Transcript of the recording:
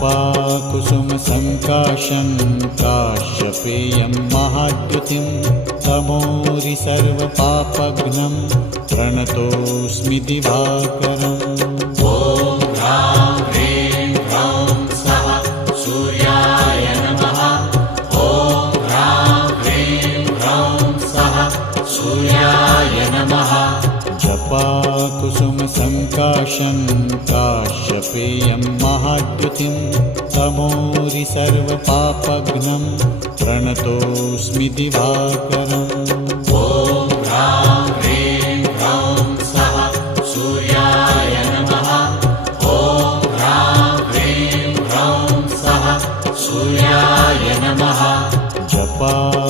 जपाकुसुमसङ्काशं काश्यपेयं महाद्युतिं तमोरि सर्वपापघ्नं प्रणतोऽस्मि दिवाकरम्। ॐ ह्रां ह्रीं ह्रौं स्वः सूर्याय नमः। ॐ ह्रां ह्रीं ह्रौं स्वः सूर्याय नमः। जपाकुसुमसङ्काशं काश्यपेयं महाद्युतिं तमोरि सर्वपापघ्नं प्रणतोऽस्मि दिवाकरम्।